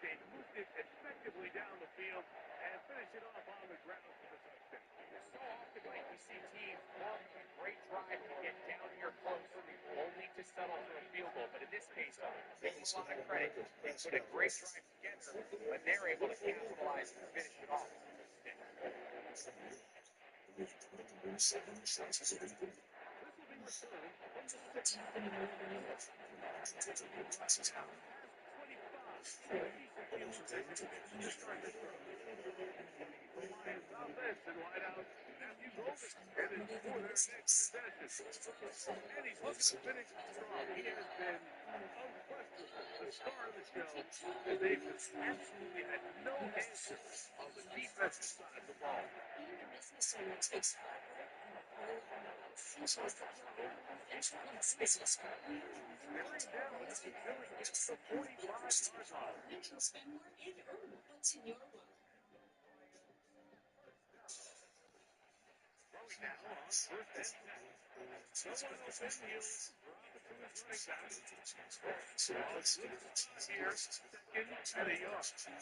They moved it effectively down the field and finished it off on the ground for the touchdown. So often, Mike, we see teams long a great drive to get down here close, only to settle for a field goal. But in this case, give them a lot of credit. They put a great drive together, but they're able to capitalize and finish it off. This will be returned and wide out. Matthew Golden headed for their next possession. And he's looking to finish strong. He has been unquestionably the star of the show, and they've just absolutely had no answer on the defensive side of the ball. Bearing down with the Philly gets the 45-yard line. Now on first and 10. Someone open, he'll drop it to his running back. Here, second and a yard. And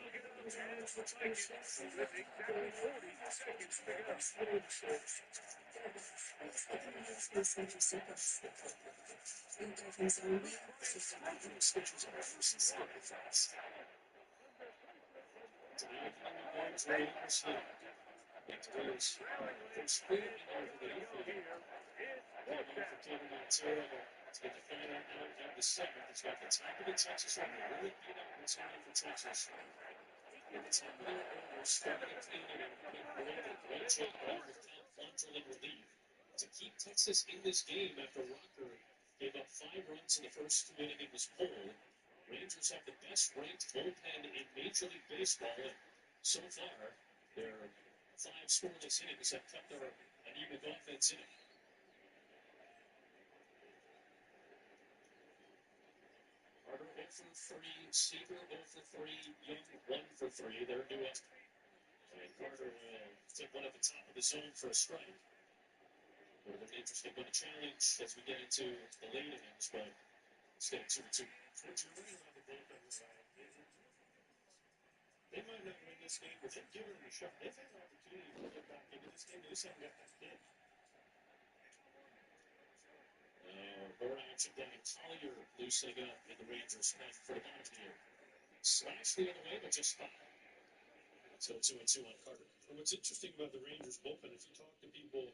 they'll get out of hands with Vikings with exactly 40 seconds to go. To keep Texas in this game after Rocker gave up 5 runs in the first inning in this poll. Rangers have the best ranked bullpen in Major League Baseball, and so far, their 5 scoreless innings have kept their anemic offense in it. Carter 0 for 3, Seager 0 for 3, Young 1 for 3. They're due up. And Carter will take one at the top of the zone for a strike. Would have been interesting with a challenge as we get into the late innings, but instead 2-2. They might not win this game, but they've given them a shot. They've had an opportunity to get back into this game. They just haven't got back in. More action down. Collier loosening up in the Rangers net for the bottom here. Slash the other way, but just fine. So 2-2 on Carter. And what's interesting about the Rangers bullpen, if you talk to people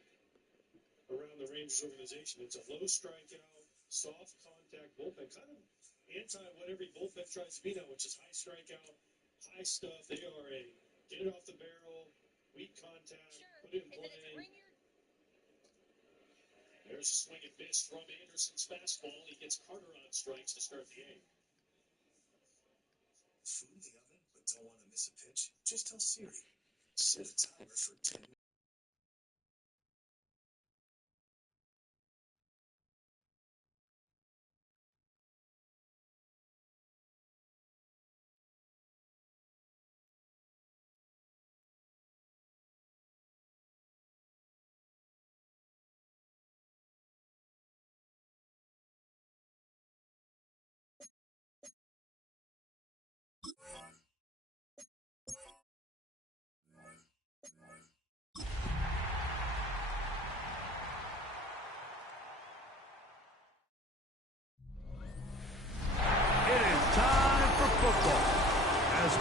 around the Rangers organization, it's a low strikeout, soft contact bullpen, kind of anti what every bullpen tries to be now, which is high strikeout, high stuff. They are a get it off the barrel, weak contact, put it in play. There's a swing and miss from Anderson's fastball. He gets Carter on strikes to start the game. Food in the oven, but don't want to miss a pitch? Just tell Siri. Set a timer for 10 minutes.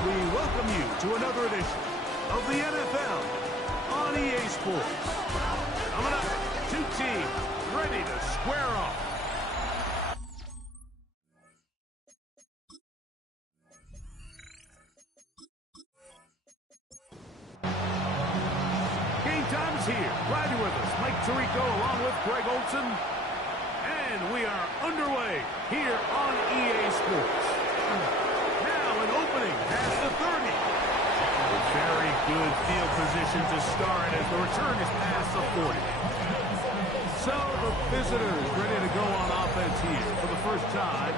We welcome you to another edition of the NFL on EA Sports. Coming up, 2 teams ready to square off. Game time is here. Glad you're with us. Mike Tirico along with Greg Olson. And we are underway here on EA Sports. Opening at the 30. A very good field position to start as the return is past the 40. So the visitors ready to go on offense here for the first time.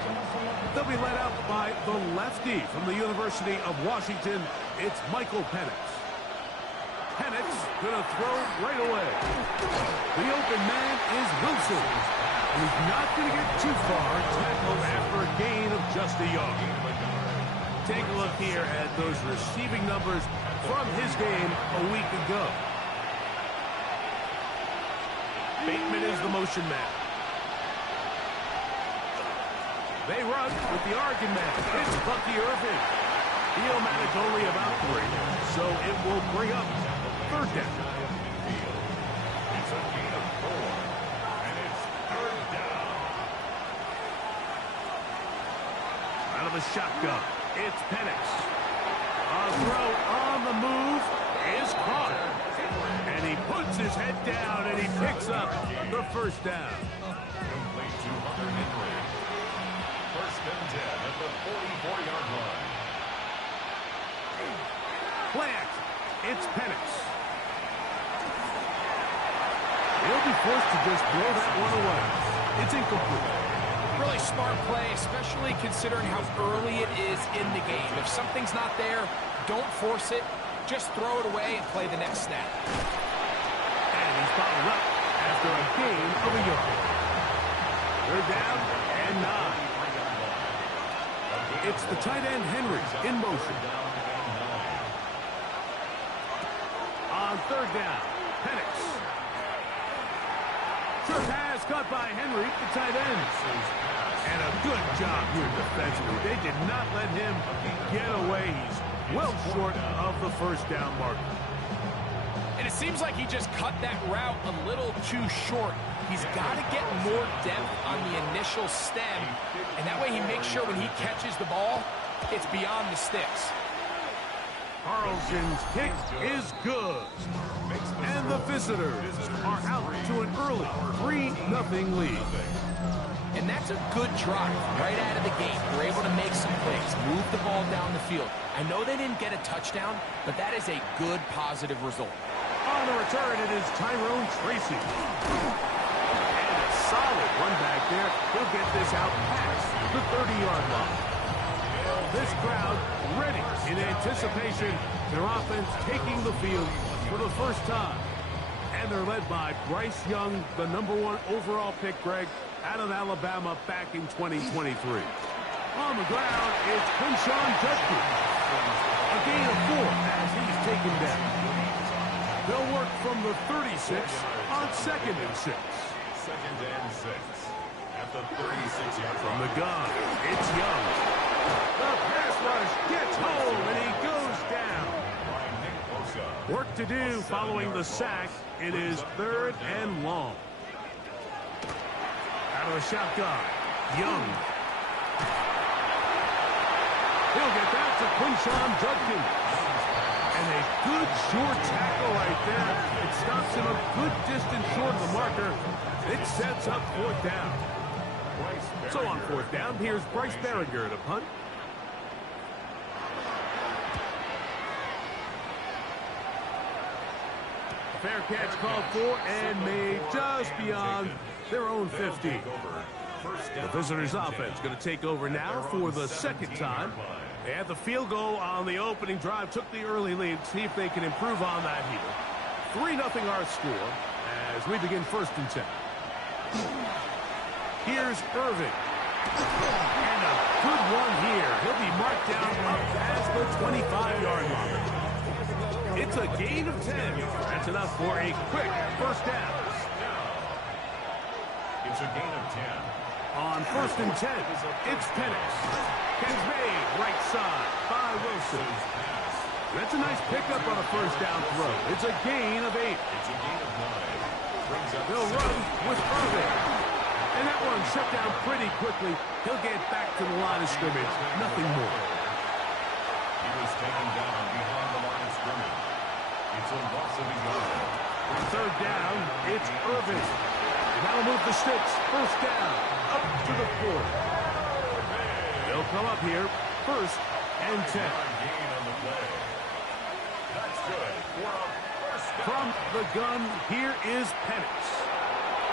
They'll be led out by the lefty from the University of Washington. It's Michael Penix. Penix going to throw right away. The open man is Wilson. And he's not going to get too far. Tackled after a gain of just a yard. Take a look here at those receiving numbers from his game a week ago. Bateman is the motion man. They run with the Oregon man. It's Bucky Irving. The Illmatic only about 3, so it will bring up third down. It's a gain of 4, and it's third down. Out of the shotgun, it's Penix. A throw on the move is caught. And he puts his head down and he picks up the first down. Complete to Hunter Henry. First and 10 at the 44-yard line. Plant. It's Penix. He'll be forced to just throw that one away. It's incomplete. Really smart play, especially considering how early it is in the game. If something's not there, don't force it. Just throw it away and play the next snap. And he's fouled up after a gain of a yard. They're down and 9. It's the tight end Henry in motion. On third down, Penix. Short pass caught by Henry, the tight end. And a good job here defensively. They did not let him get away. He's well short of the first down marker. And it seems like he just cut that route a little too short. He's got to get more depth on the initial stem, and that way he makes sure when he catches the ball, it's beyond the sticks. Carlson's kick is good. And the visitors are out to an early 3-0 lead. And that's a good drive right out of the gate. They're able to make some plays, move the ball down the field. I know they didn't get a touchdown, but that is a good, positive result. On the return, it is Tyrone Tracy. And a solid run back there. He'll get this out past the 30-yard line. This crowd ready in anticipation. Their offense taking the field for the first time. And they're led by Bryce Young, the #1 overall pick, Greg, out of Alabama back in 2023. On the ground, it's Quinshon Judkins. A gain of 4 as he's taken down. They'll work from the 36 on 2nd and 6. 2nd and 6 at the 36-yard From the gun, it's Young. The pass rush gets home and he goes down. by Nick Bosa. Work to do following the sack. It is 3rd and long. Out of the shotgun, Young. He'll get that to Quinshon Judkins. And a good short tackle right there. It stops him a good distance short of the marker. It sets up 4th down. So on 4th down, here's Bryce Berringer to punt. Fair catch called for and made just beyond their own 50. The visitors' offense going to take over now for the 2nd time. They had the field goal on the opening drive, took the early lead. See if they can improve on that here. 3-0 our score as we begin 1st and 10. Here's Irving. And a good one here. He'll be marked down up past the 25-yard line. It's a gain of 10. That's enough for a quick 1st down. It's a gain of 10. On 1st and 10, it's Penix. Catch made right side by Wilson. That's a nice pickup on a 1st down throw. It's a gain of 8. It's a gain of 9. Brings up They'll run with Irving. And that one shut down pretty quickly. He'll get back to the line of scrimmage. Nothing more. He was taken down behind the line of scrimmage. It's a loss of a yard. On 3rd down, it's Irving. That'll move the sticks. 1st down, up to the 4th. They'll come up here, 1st and 10. Gain on the play. That's good for a first down. From the gun, here is Penix.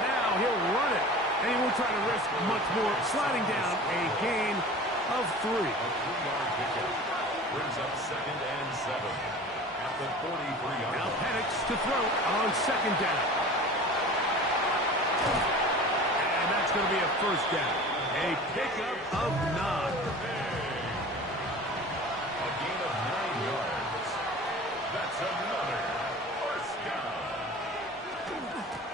Now Now he'll run it. And he won't try to risk much more. Sliding down a gain of 3. A 3-yard pickup brings up 2nd and 7 at the 43-yard Now line. Penix to throw on 2nd down. And that's going to be a 1st down. A pickup of 9. A gain of 9 yards. That's another 1st down.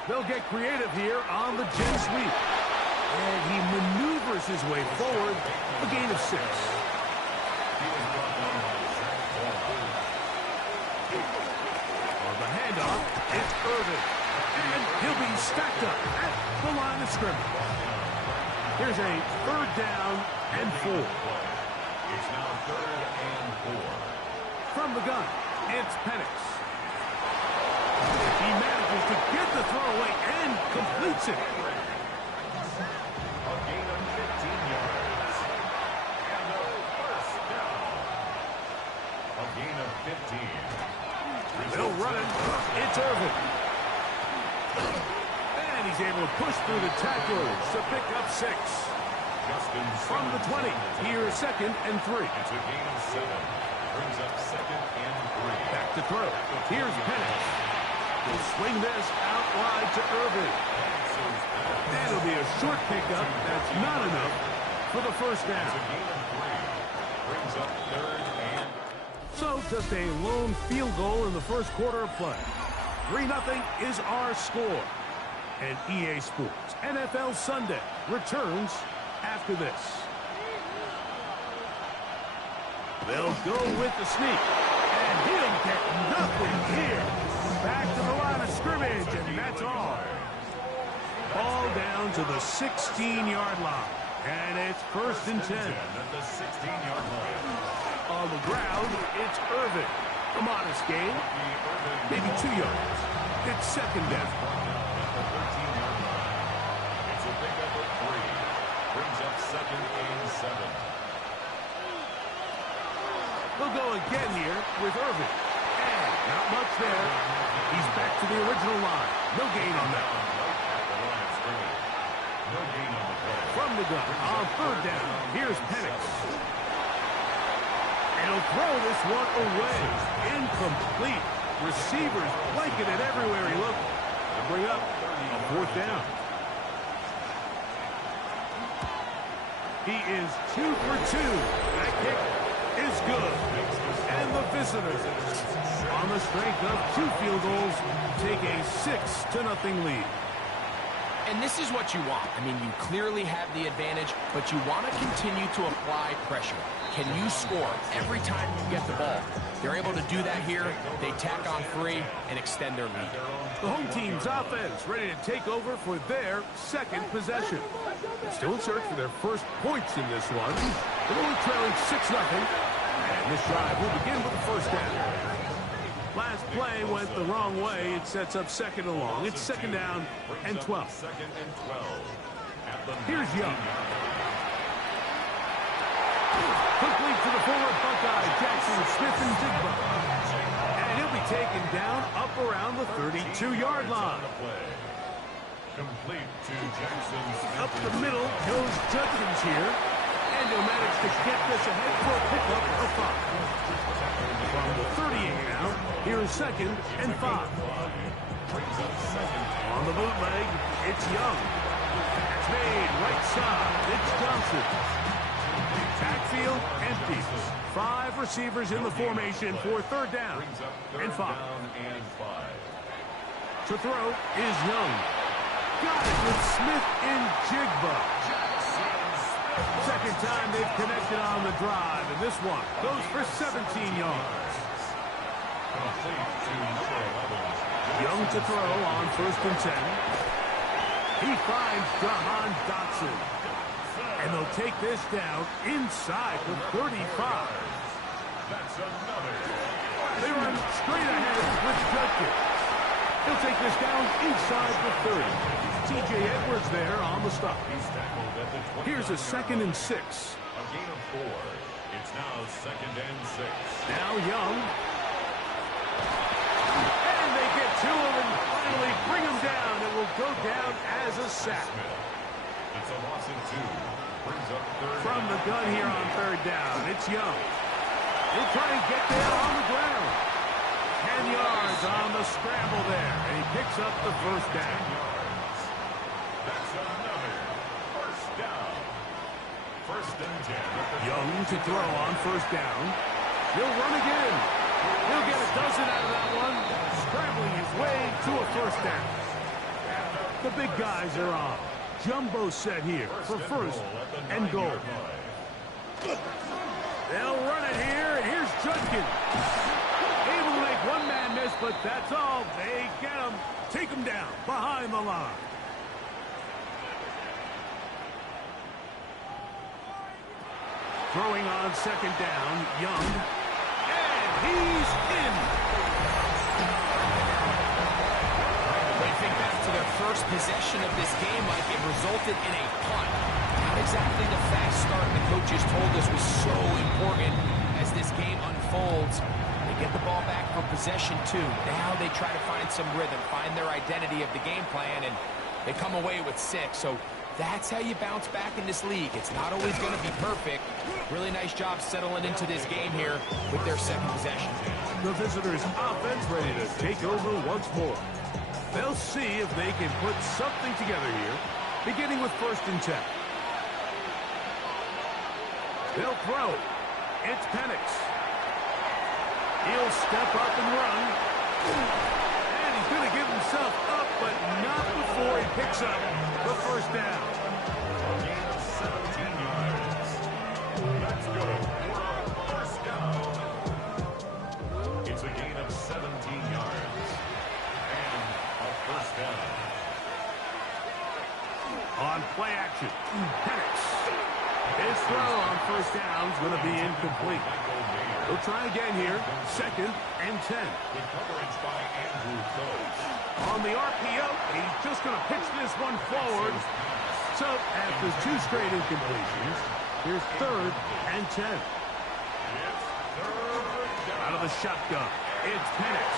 They'll get creative here on the jet sweep. And he maneuvers his way forward. A gain of 6. He was brought down by Zach Paul. On the handoff, it's Irvin. And he'll be stacked up at the line of scrimmage. Here's a 3rd down and 4. It's now 3rd and 4. From the gun, it's Penix. He manages to get the throw away and completes it. A gain of 15 yards. And a 1st down. A gain of 15. They'll run it. It's Irvin. And he's able to push through the tacklers to pick up 6. Justin From the 20, here's 2nd and 3. It's a gain of 7. Brings up 2nd and 3. Back to throw. Here's Penix. He'll swing this out wide to Irvin. That'll be a short pickup. That's not enough for the 1st It's a down. gain of 3. Brings up 3rd and So just a lone field goal in the 1st quarter of play. 3-0 is our score. And EA Sports NFL Sunday returns after this. They'll go with the sneak. And he'll get nothing here. Back to the line of scrimmage, and that's all. Ball down to the 16-yard line. And it's 1st and 10. at the 16-yard line. On the ground, it's Irvin. A modest gain, maybe 2 yards. It's 2nd down. At the 13-yard line. It's a pickup of 3. Brings up 2nd and 7. They'll go again here with Irvin. And not much there. He's back to the original line. No gain on that one. Right at the line of scrimmage. No gain on the play. From the gun, on 3rd down, here's Penix. And he'll throw this one away. Incomplete. Receivers blanket it everywhere he looked. And bring up a 4th down. He is 2 for 2. That kick is good. And the visitors, on the strength of 2 field goals, take a 6-0 lead. And this is what you want. I mean, you clearly have the advantage, but you want to continue to apply pressure. Can you score every time you get the ball? They're able to do that here. They tack on 3 and extend their lead. The home team's offense ready to take over for their 2nd possession. They're still in search for their 1st points in this one. They're only trailing 6-0. And this drive will begin with the 1st down. Last play went the wrong way. It sets up 2nd and long. It's 2nd down and 12. 2nd and 12. Here's Young. Complete to the former Buckeye, Jackson Smith-Njigba. And he'll be taken down up around the 32-yard line. Complete to Jackson. Up the middle goes Judkins here. And he'll manage to get this ahead for a pickup of 5. From the 38 now, here's 2nd and 5. On the bootleg, it's Young. It's made right side. It's Johnson. Backfield empty. 5 receivers in the formation for 3rd down and 5. To throw is Young. Got it with Smith-Njigba. 2nd time they've connected on the drive, and this one goes for 17 yards. Young to throw on 1st and 10. He finds Jahan Dotson. And they'll take this down inside the 35. They run straight ahead with Judkins. He'll take this down inside the 30. T.J. Edwards there on the stop. Here's a 2nd and 6. A gain of 4. It's now 2nd and 6. Now Young. And they get to him, and finally bring him down. It will go down as a sack. It's a loss of 2. Brings up third. From the gun here on third down, it's Young. He'll try and get there on the ground. 10 yards on the scramble there, and he picks up the first down. That's another first down. First and 10. Young to throw on first down. He'll run again. He'll get a dozen out of that one, scrambling his way to a first down. The big guys are on. Jumbo set here for first and goal. They'll run it here, and here's Judkins. Able to make one man miss, but that's all. They get him, take him down behind the line. Throwing on second down, Young. And he's in. They think back to their first possession of this game, Mike. It resulted in a punt. Not exactly the fast start the coaches told us was so important as this game unfolds. They get the ball back for possession 2. Now they try to find some rhythm, find their identity of the game plan, and they come away with 6. So that's how you bounce back in this league. It's not always going to be perfect. Really nice job settling into this game here with their second possession. The visitors' offense ready to take over once more. They'll see if they can put something together here, beginning with first and 10. They'll throw. It's Penix. He'll step up and run. And he's going to give himself up, but not before he picks up the first down. A gain of 17 yards. That's good. We're on first down. It's a gain of 17 yards. And a first down. On play action, Penix. His throw on first down is going to be incomplete. He'll try again here, second and 10. Good coverage by Andrew Coach. On the RPO, he's just going to pitch this one forward. So after 2 straight incompletions, here's third and 10. It's third down. Out of the shotgun, it's Penix.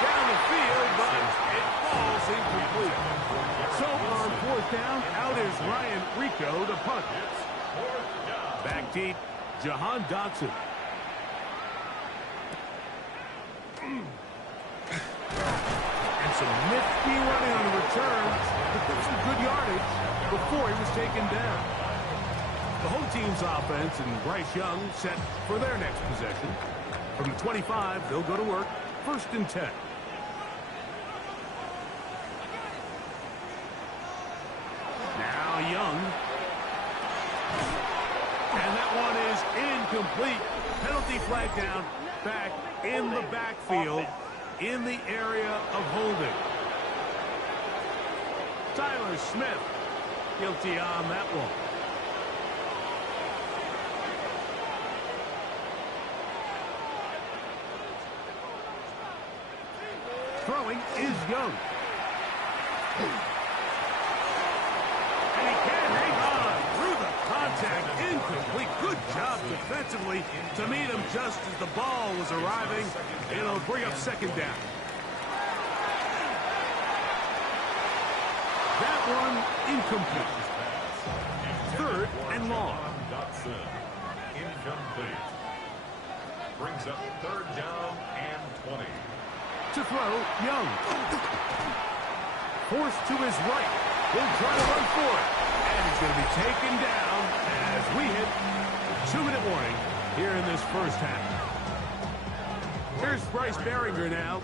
Down the field, but it falls incomplete. So on fourth down, out is Ryan Rico to punt. It's fourth down. Back deep, Jahan Dotson. And some nifty running on the return to put some good yardage before he was taken down. The home team's offense and Bryce Young set for their next possession. From the 25, they'll go to work. First and 10. Now Young. And that one is incomplete. Penalty flag down back in the backfield in the area of holding. Tyler Smith guilty on that one. Throwing is Young. And he can hang on through the contact. Incomplete. Good job defensively to meet him just as the ball was arriving. It'll bring up second down. That one incomplete. Third and long. Dotson. Incomplete. Brings up third down and 20. To throw, Young. Forced to his right. He'll try to run for it. And he's going to be taken down as we hit the 2-minute warning here in this first half. Here's Bryce Behringer now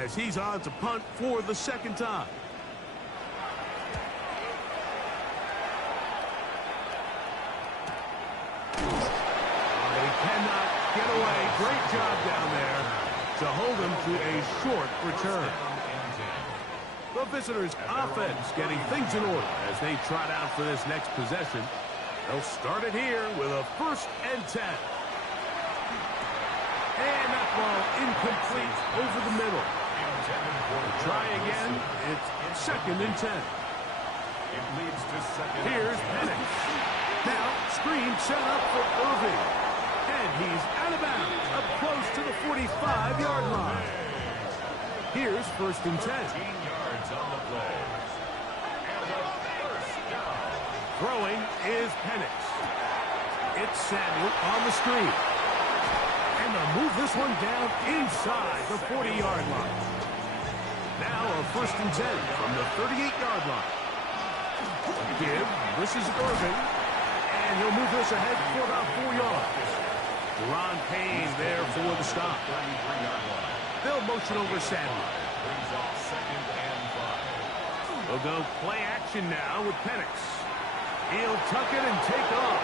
as he's on to punt for the second time. He cannot get away. Great job down there to hold him to a short return. The visitors' offense getting things in order as they trot out for this next possession. They'll start it here with a first and 10. And that ball incomplete over the middle. Try again. It's second and 10. It leads to second. Here's Penix. Now, screen set up for Irving. And he's out of bounds, up close to the 45-yard line. Here's 1st and 10. 13 yards on the play. And a first down. Throwing is Penix. It's Samuel on the screen. And they'll move this one down inside the 40-yard line. Now a 1st and 10 from the 38-yard line. Give. This is Irvin. And he'll move this ahead for about 4 yards. Ron Payne there for the stop. 33-yard line. They'll motion over Samuel. Brings off 2nd and 5. They'll go play action now with Penix. He'll tuck it and take off.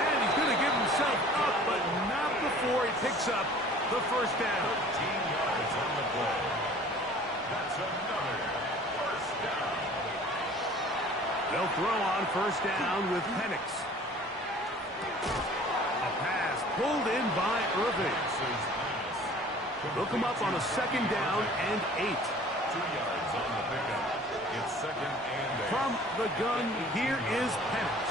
And he's going to give himself up, but not before he picks up the 1st down. 13 yards on the play. That's another first down. They'll throw on 1st down with Penix. A pass pulled in by Irving. They'll come up on a 2nd down and 8. 2 yards on the pickup. It's 2nd and 8. From the gun, here is Penix.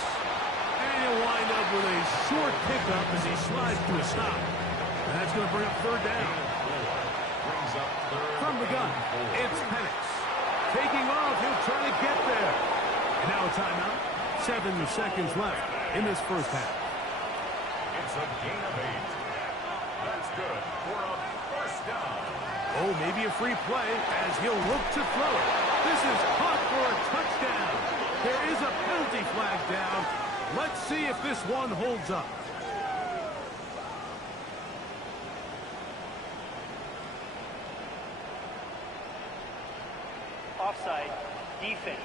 And he'll wind up with a short pickup as he slides to a stop. And that's going to bring up 3rd down. Brings up 3rd From the gun, and 4. it's Penix. Taking off, he'll try to get there. And now a timeout. 7 seconds left in this 1st half. It's a gain of 8. That's good for a first down. Oh, maybe a free play as he'll look to throw it. This is caught for a touchdown. There is a penalty flag down. Let's see if this one holds up. Offside, defense.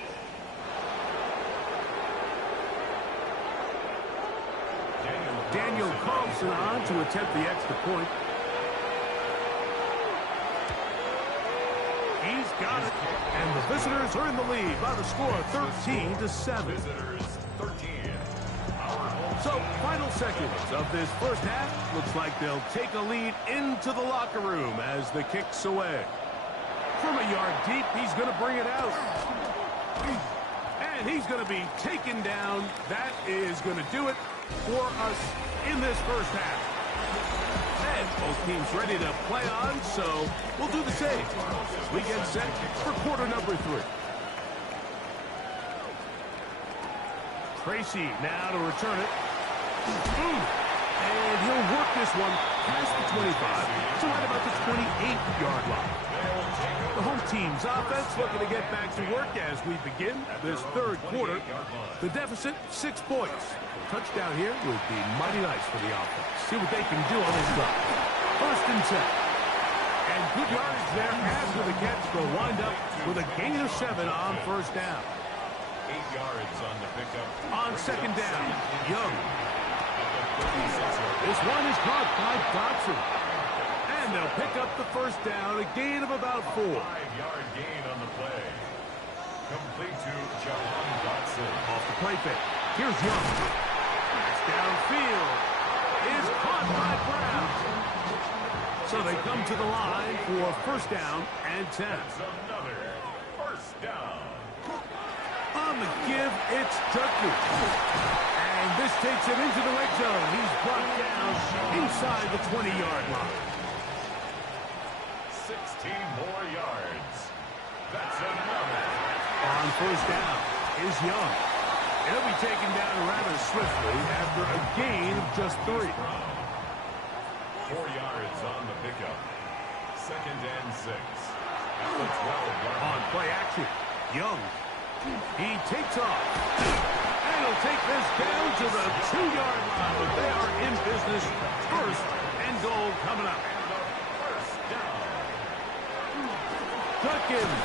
Daniel Carlson on to attempt the extra point. He's got it. And the visitors are in the lead by the score of 13-7. Visitors 13. So, final seconds of this 1st half. Looks like they'll take a lead into the locker room as the kick's away. From a yard deep, he's going to bring it out. And he's going to be taken down. That is going to do it for us in this 1st half. And both teams ready to play on, so we'll do the same. We get set for quarter number 3. Tracy now to return it. And he'll work this one past the 25 to right about the 28-yard line. The home team's offense looking to get back to work as we begin this 3rd quarter. The deficit, 6 points. A touchdown here would be mighty nice for the offense. See what they can do on this drive. 1st and 10. And good yardage there after the catch. They'll wind up with a gain of 7 on 1st down. 8 yards on the pickup. On 2nd down, Young. This one is caught by Dotson. And they'll pick up the 1st down, a gain of about 4. 5-yard gain on the play. Complete to Jahan Dotson. Off the play fake. Here's Young. Pass downfield. Is caught by Brown. So they come to the line for 1st down and 10. That's another first down. On the give, it's Judkins. And this takes him into the red zone. He's brought down inside the 20-yard line. 16 more yards. That's another. On 1st down is Young. He'll be taken down rather swiftly after a gain of just 3. 4 yards on the pickup. 2nd and 6. At the 12-yard On play action, Young. He takes off. And he'll take this down to the 2-yard line. But they are in business. 1st and goal coming up. And the first down. Judkins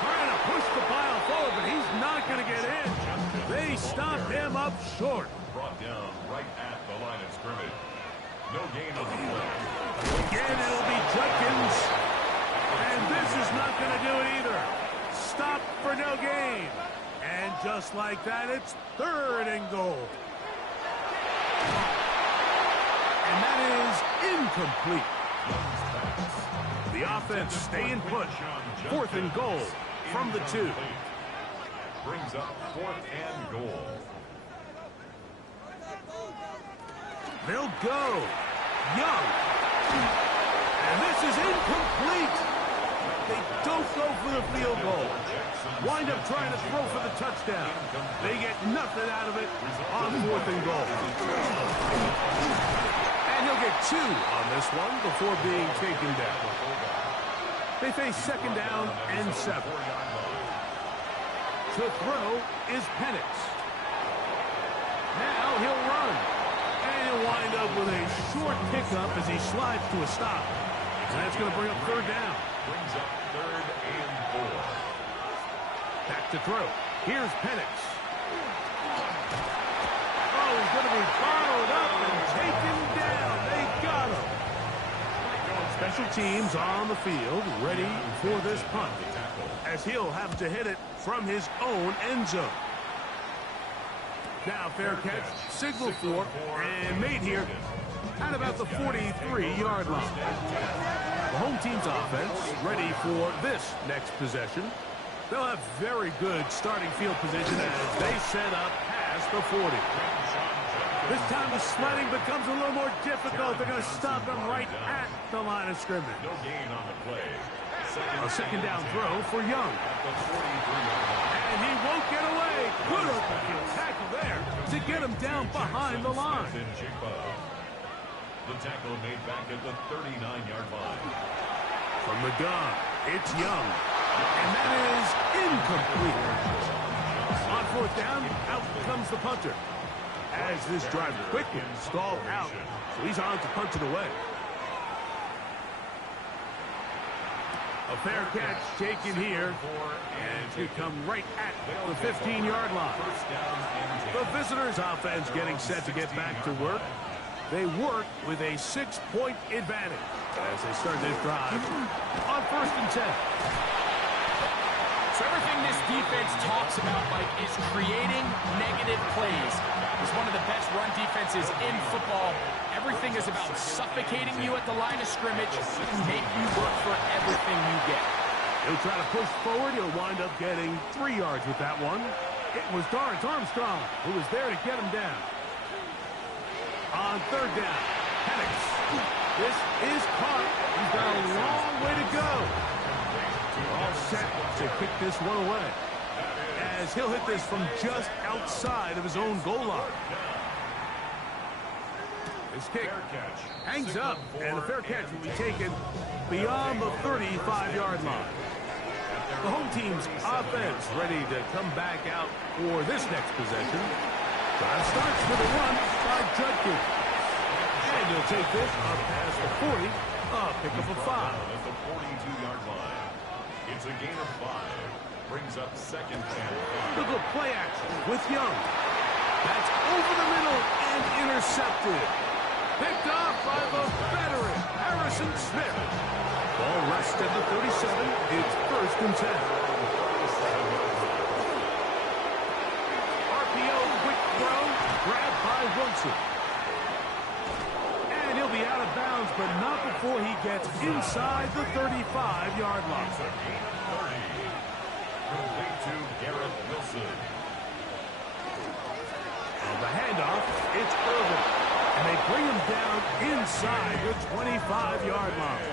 trying to push the pile forward, but he's not going to get in. They stop him up short. Brought down right at the line of scrimmage. No gain on the play. Again, it'll be Judkins. And this is not going to do it either. Stop for no gain. And just like that, it's 3rd and goal. And that is incomplete. The offense staying put. 4th and goal from the 2. Brings up 4th and goal. They'll go. Young. And this is incomplete. They don't go for the field goal. Wind up trying to throw for the touchdown. They get nothing out of it on 4th and goal. And he'll get 2 on this one before being taken down. They face 2nd down and 7. To throw is Penix. Now he'll run. And he'll wind up with a short pickup as he slides to a stop. And that's going to bring up 3rd down. Brings up 3rd and 4. Back to throw. Here's Penix. Oh, he's going to be bottled up and taken down. They got him. Special teams on the field, ready for this punt, as he'll have to hit it from his own end zone. Now fair catch, signal for, and made here at about the 43-yard line. The home team's offense ready for this next possession. They'll have very good starting field position as they set up past the 40. This time the sledding becomes a little more difficult. They're going to stop him right at the line of scrimmage. No gain on the play. A 2nd down throw for Young. And he won't get away. Good open field tackle there to get him down behind the line. The tackle made back at the 39-yard line. From the gun, it's Young. And that is incomplete. On 4th down, out comes the punter. As this drive quickly stalled out, so he's on to punt it away. A fair catch taken here, and to come right at the 15-yard line. The visitors' offense getting set to get back to work. They work with a 6-point advantage as they start this drive on 1st and 10. So everything this defense talks about, Mike, is creating negative plays. It's one of the best run defenses in football. Everything is about suffocating you at the line of scrimmage, make you work for everything you get. He'll try to push forward. He'll wind up getting 3 yards with that one. It was Dorrance Armstrong who was there to get him down. On 3rd down, Penix. This is caught. He's got a long way to go. All set to kick this one away, as he'll hit this from just outside of his own goal line. This kick hangs up, and the fair catch will be taken beyond the 35-yard line. The home team's offense ready to come back out for this next possession. Drive starts with a run by Judkins. And he'll take this up past the 40, pickup of 5. At the 42-yard line. It's a gain of 5. Brings up 2nd and 5. Look at play action with Young. That's over the middle and intercepted. Picked off by the veteran, Harrison Smith. Ball rests at the 37. It's 1st and 10. RPO quick throw, grabbed by Wilson. And he'll be out of bounds, but not before he gets inside the 35-yard line. Complete to Garrett Wilson. On the handoff, it's Irvin. And they bring him down inside the 25-yard line.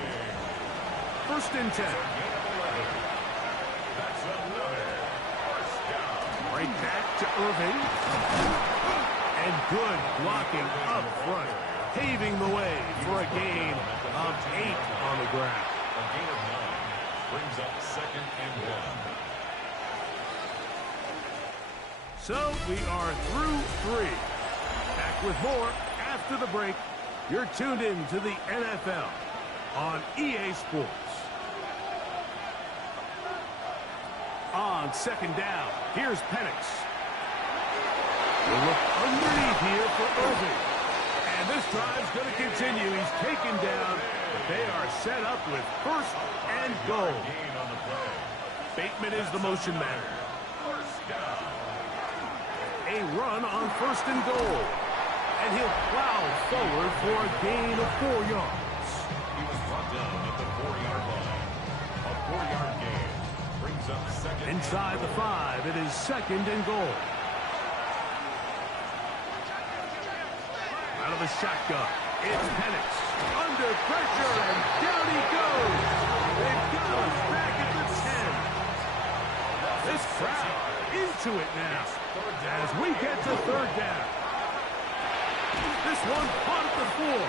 1st and 10. That's another first down. Right back to Irving. And good blocking up front, paving the way for a gain of 8 on the ground. A gain of 9 brings up 2nd and 1. So we are through 3. Back with more after the break. You're tuned in to the NFL on EA Sports. On 2nd down, here's Penix. We'll look underneath here for Irving. And this drive's going to continue. He's taken down, but they are set up with 1st and goal. Gain on the play. Bateman is the motion man. First down. A run on 1st and goal. And he'll plow forward for a gain of 4 yards. He was brought down at the 4-yard line. A 4-yard gain brings up 2nd. Inside the 5, it is 2nd and goal. Out of the shotgun, It's Penix under pressure, and down he goes. They've got us back at the 10. This crowd into it now as we get to third down. This one caught at the 4.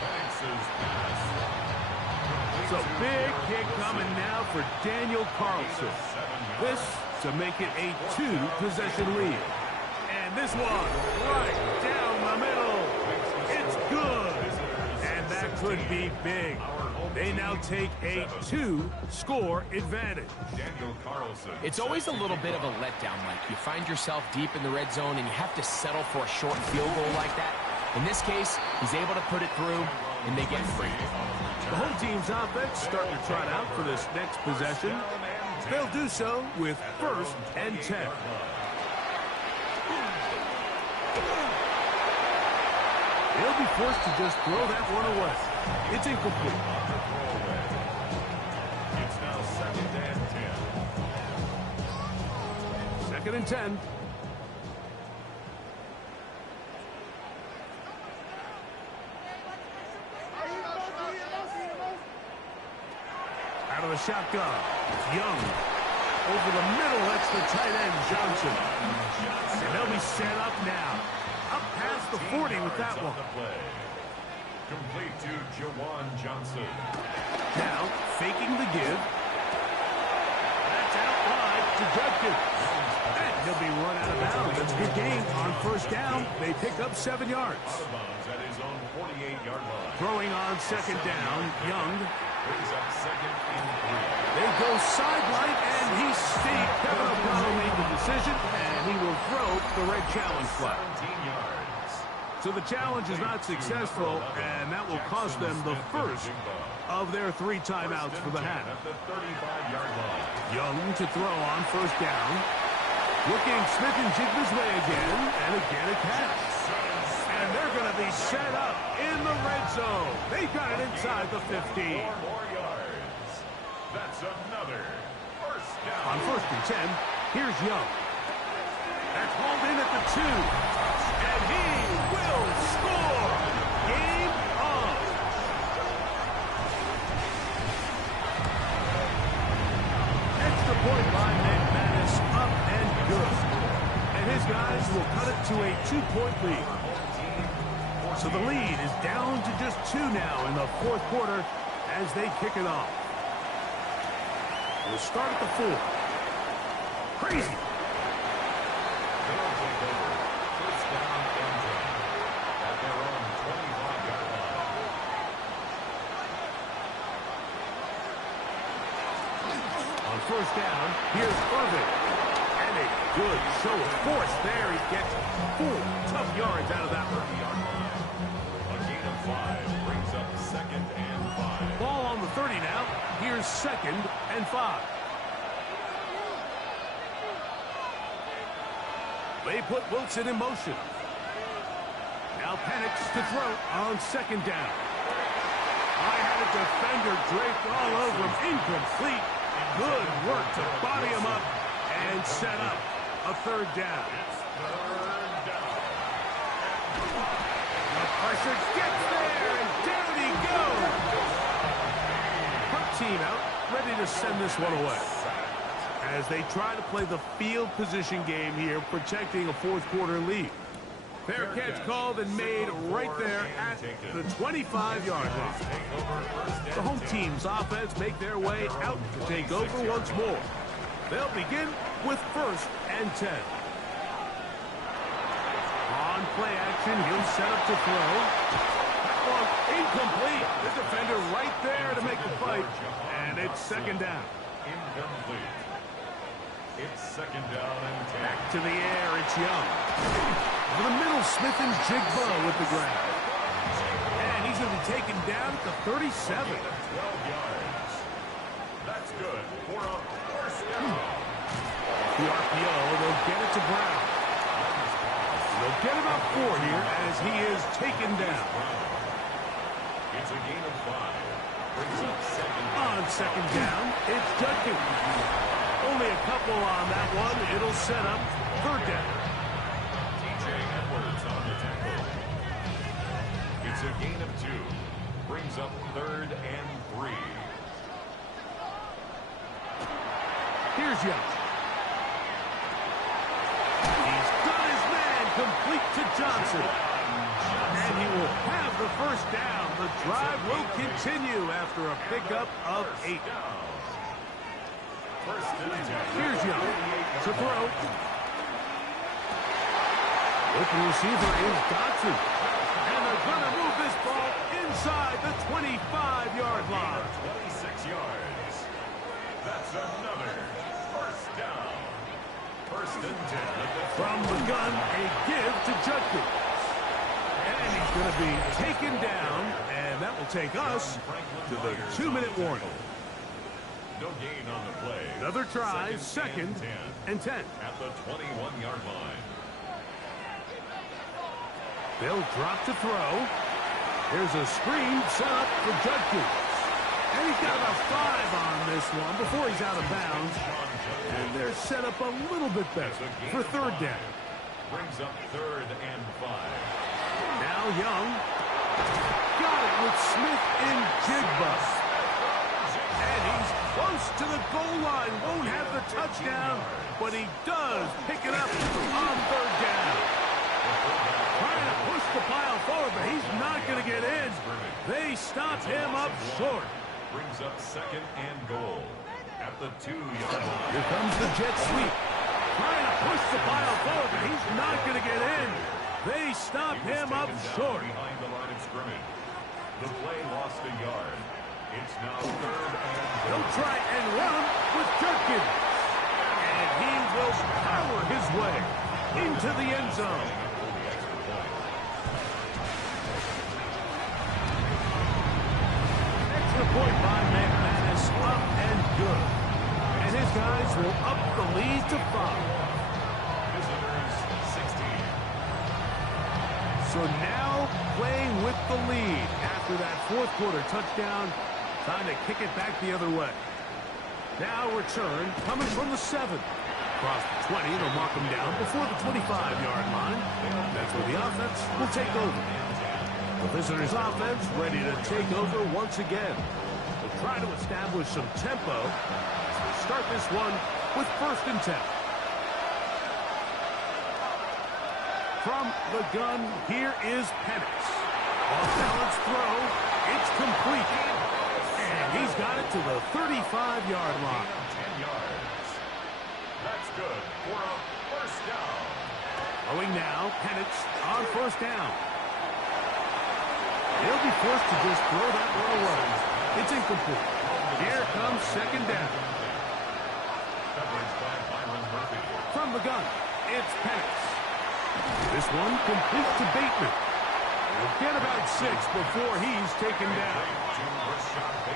Penix's pass. It's a big kick coming now for Daniel Carlson. This to make it a 2-possession lead. And this one right down the middle. It's good. And that could be big. They now take a 2-score advantage. Daniel Carlson. It's always a little bit of a letdown, Mike. You find yourself deep in the red zone and you have to settle for a short field goal like that. In this case, he's able to put it through, and they get free. The home team's offense starting to trot out for this next possession. They'll do so with 1st and 10. They'll be forced to just throw that one away. It's incomplete. It's now 2nd and 10. 2nd and 10. Out of the shotgun. Young. Over the middle, that's the tight end, Johnson. And they'll be set up now. Up past the 40 with that one. Complete to Jawan Johnson. Now, faking the give. That's out wide to Judkins. And he'll be run out of bounds. That's a good gain on 1st down. They pick up 7 yards. Out of bounds at his own 48-yard line. Throwing on 2nd down, Young. Brings up 2nd and 3. They go sideline, and he's steep. Kevin O'Connell made the decision, and he will throw the red challenge flag. 17 yards. So the challenge is not successful, and that will cost them the first of their 3 timeouts for the half. At the 35-yard line. Young to throw on 1st down. Looking Smith and Jigba's way again, and again a catch. And they're going to be set up in the red zone. They got it inside the 15. 4 more yards. That's another 1st down. On 1st and 10, here's Young. That's hauled in at the 2. And he will score. Game on. Extra point by McManus, up and good. And his guys will cut it to a 2-point lead. So the lead is down to just 2 now in the 4th quarter as they kick it off. We'll start at the 4. Crazy. They'll take over. 1st down and 10. At their own 25-yard line. On 1st down, here's Irvin. And a good show of force there. He gets 4 tough yards out of that one. 30-yard line. A gain of 5 brings up 2nd and 5. Ball on the 30 now. Here's 2nd and 5. They put Wilson in motion. Now Penix to throw on 2nd down. I had a defender draped all over him. Incomplete. Good work to body him up and set up a 3rd down. The pressure gets there, and down he goes. Her team out, ready to send this one away. As they try to play the field position game here, protecting a 4th quarter lead. Fair catch called and made right there at the 25-yard line. The home team's offense make their way out to take over once more. They'll begin with 1st and 10. On play action, he'll set up to throw. That one incomplete. The defender right there to make the fight. And it's 2nd down. Incomplete. It's 2nd down and 10. Back to the air, it's Young. Over the middle, Smith and Jigba with the grab. And he's going to be taken down at the 37. 12 yards. That's good for a 1st down. The RPO, they'll get it to Brown. They'll get about 4 here as he is taken down. It's a gain of 5. Brings up 2nd down. On 2nd down, it's Judkins. Only a couple on that one. It'll set up 3rd down. TJ Edwards on the tackle. It's a gain of 2. Brings up 3rd and 3. Here's Young. He's got his man complete to Johnson. And he will have the first down. The drive will continue after a pickup of 8. Here's Young to throw. Open receiver is Dotson. And they're going to move this ball inside the 25-yard line. 26 yards. That's another first down. 1st and 10. From the gun, a give to Judkins. And he's going to be taken down, and that will take us to the 2-minute warning. No gain on the play. Another try, second and 10. At the 21-yard line. They'll drop to throw. Here's a screen set up for Judkins. And he's got about 5 on this one before he's out of bounds. And they're set up a little bit better for 3rd down. Brings up 3rd and 5. Now Young. Got it with Smith in Jigba. And he's close to the goal line. Won't have the touchdown, but he does pick it up on 3rd down. Trying to push the pile forward, but he's not going to get in. They stop him up short. Brings up 2nd and goal at the 2-yard line. Here comes the jet sweep. Trying to push the pile forward, but he's not going to get in. They stop him up short. Behind the line of scrimmage. The play lost a yard. It's now 3rd and goal. He'll try and run with Judkins. And he will power his way into the end zone. Extra point by McManus, up and good. And his guys will up the lead to 5. Visitors 16. So now playing with the lead after that 4th quarter touchdown. Time to kick it back the other way. Now return coming from the 7. Across the 20, they'll mark him down before the 25-yard line. That's where the offense will take over. The visitors' offense ready to take over once again. They'll try to establish some tempo. We'll start this one with 1st and 10. From the gun, here is Penix. Off-balance throw. It's complete. And he's got it to the 35-yard line. 10 yards. That's good for a first down. Throwing now, Penix on 1st down. He'll be forced to just throw that one away. It's incomplete. Here comes 2nd down. Coverage by Byron Murphy. From the gun, it's Penix. This one complete to Bateman. He'll get about 6 before he's taken down.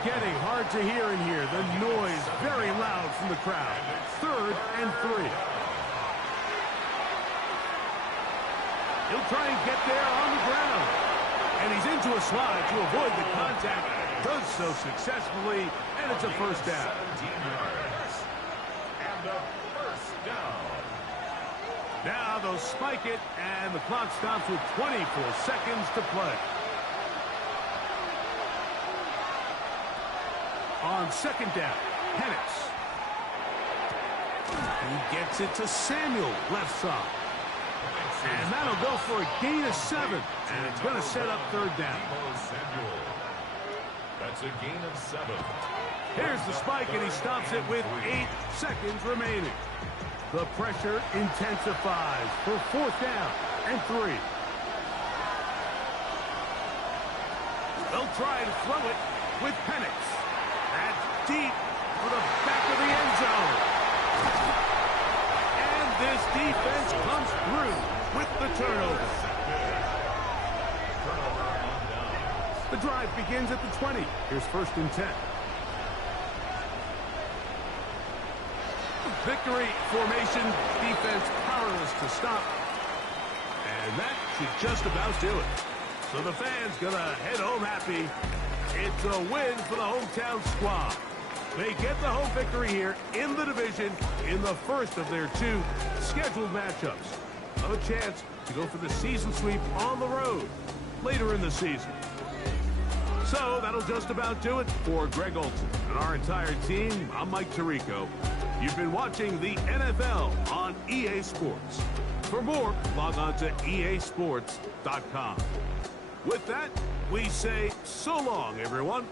Getting hard to hear in here. The noise very loud from the crowd. 3rd and 3. He'll try and get there on the ground. And he's into a slide to avoid the contact. Does so successfully, and it's a first down. 17 yards. And a first down. Now they'll spike it, and the clock stops with 24 seconds to play. On 2nd down, Penix. He gets it to Samuel, left side. And that'll go for a gain of 7. And it's going to set up 3rd down. That's a gain of 7. Here's the spike, and he stops it with 8 seconds remaining. The pressure intensifies for 4th down and 3. They'll try to throw it with Penix. That's deep for the back of the end zone. And this defense comes through with the turnover. The drive begins at the 20. Here's 1st and 10. Victory formation, defense powerless to stop. And that should just about do it. So the fans gonna head home happy. It's a win for the hometown squad. They get the home victory here in the division in the first of their 2 scheduled matchups. Have a chance to go for the season sweep on the road. later in the season. So that'll just about do it for Greg Olson and our entire team. I'm Mike Tirico. You've been watching the NFL on EA Sports. For more, log on to easports.com. With that, we say so long, everyone.